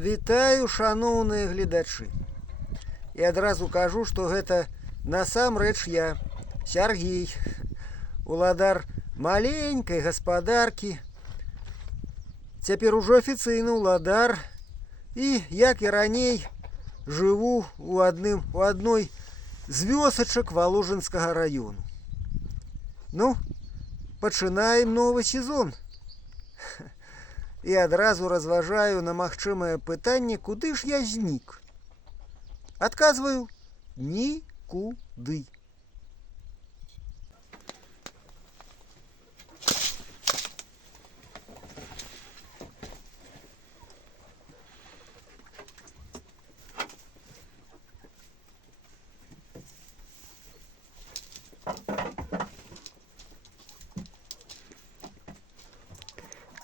Вітаю, шаноўныя гледачы. І адразу кажу, што гэта насамрэч я, Сяргей, уладар маленькай гаспадаркі, цяпер ужо афіцыйны уладар, і, як і раней, жыву у адной з вёсачак Валожынскага раёну. Ну, пачынаем новы сезон. І адразу разважаю на магчымае пытанне, куды ж я знік. Адказваю, нікуды.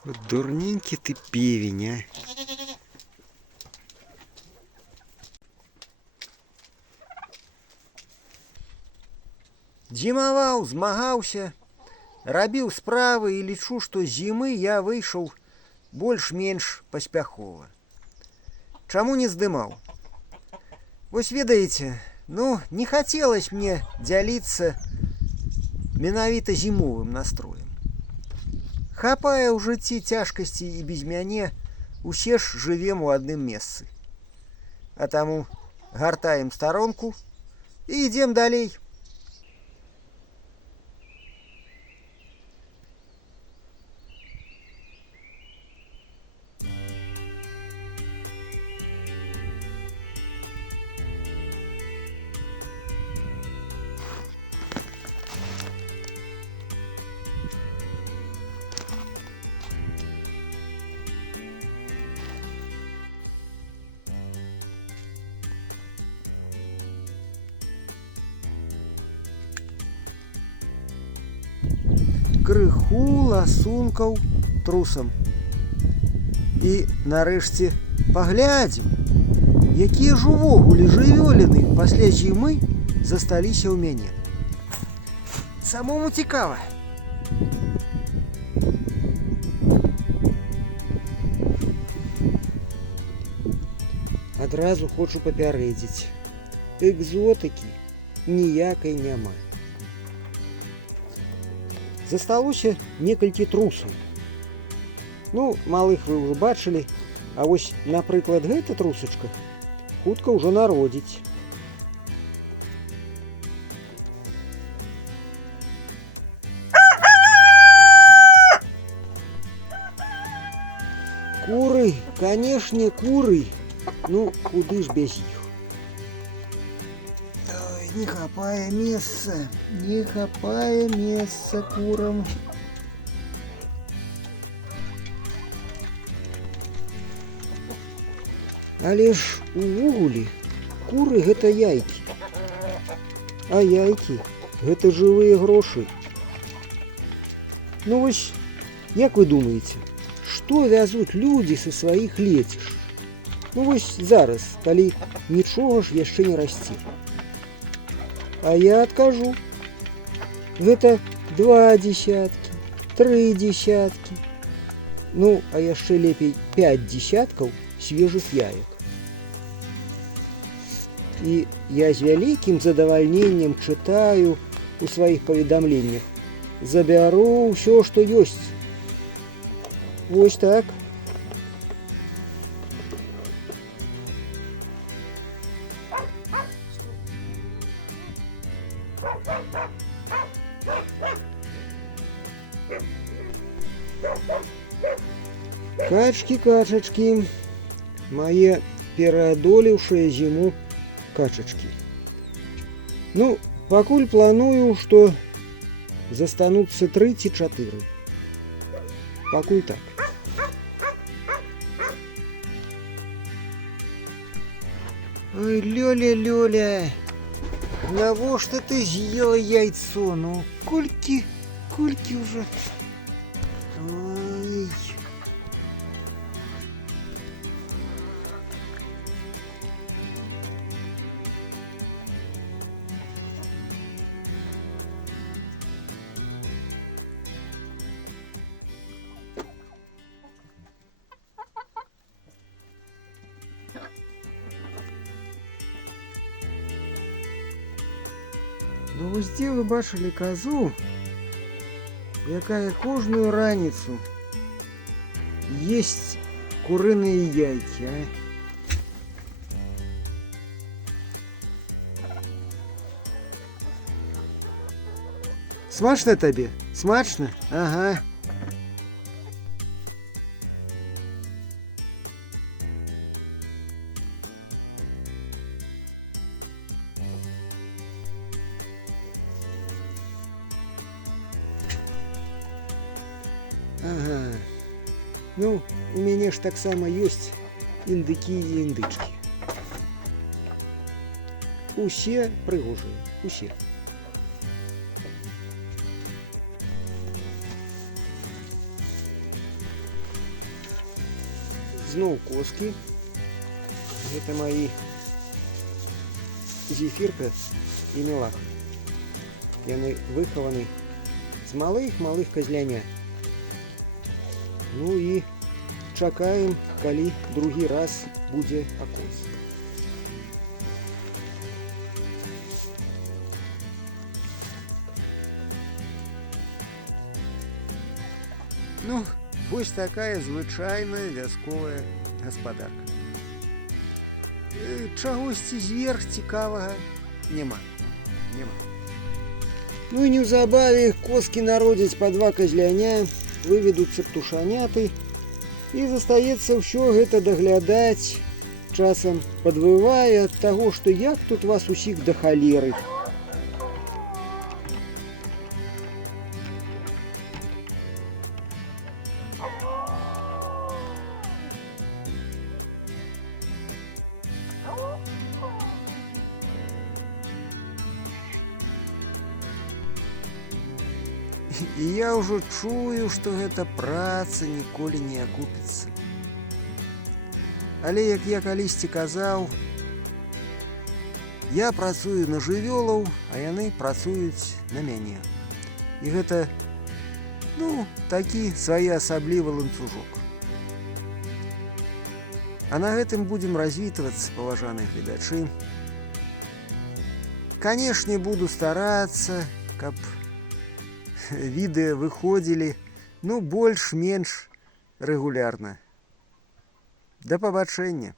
Вот дурненький ты певень, а. Зімаваў, змагаўся, рабіў справы і лічу, што зімы я выйшаў больш-менш паспяхова. Чаму не здымаў? Вось ведаеце, не хацелось мне дзяліцца менавіта зімовым настроем. Хапае ў жыцці цяжкасці і без мяне, усе ж жывем у адным месцы. А таму гартаем старонку і ідзем далей. Крыху ласункаў трусам. І нарэшце паглядзім, якія ж увогуле жывёліны пасля зімы засталіся ў мяне. Самому цікава. Адразу хочу папярэдзіць. Экзотыкі ніякай няма. Засталося некалькі трусаў. Малых вы ўжо бачылі, а вось, напрыклад, гэта трусачка хутка ўжо народзіць. Куры, канешне, куры. Куды ж без іх? Не хапае месца курам. Але ж увогуле куры гэта яйкі. А яйкі гэта жывыя грошы. Вось, як вы думаеце, што вязуць людзі са сваіх лецішч? Вось зараз, калі нічога ж яшчэ не расце. А я адкажу, гэта 2 дзесяткі, 3 дзесяткі, а яшчэ лепей 5 дзесяткаў свежых яек. І я з вялікім задавальненнем чытаю у сваіх паведамленнях: забяру ўсё, што ёсць. Вось так. Качкі, мае пераадолеўшыя зіму качачкі. Пакуль планую, што застануцца 3 ці 4. Пакуль так. Ой, Лёля, навошта ты з'ела яйцо? Колькі ўжо? Ой. Вось дзе вы бачылі казу, якая кожную раніцу есть курыныя яйкі, а? Смачна табе? Смачна? Ага. Ага. Ну, у мяне ж таксама ёсць індыкі і індычкі. Усе прыгожыя, усе. Зноў коскі. Гэта мои зефірка і мелаха. Яны выхаваны з малых казляня. Ну і чакаем, калі другі раз будзе акос. Ну, вось такая звычайная вясковая гаспадарка. Чагосьці зверх цікавага няма. Ну і неўзабаве коскі народзяць па 2 казляня, выведуцца птушаняты, і застаецца ўсё гэта даглядаць. Часам падвывае ад таго, што як тут вас усіх да халеры. І я ўжо чую, што гэта праца ніколі не акупіцца. Але, як я калісьці казаў, я працую на жывёлаў, а яны працуюць на мяне. І гэта, ну, такі своеасаблівы ланцужок. А на гэтым будзем развітвацца, паважаныя гледачы. Канешне, буду старацца, каб відэа выходзілі, ну, больш-менш рэгулярна. Да пабачэння!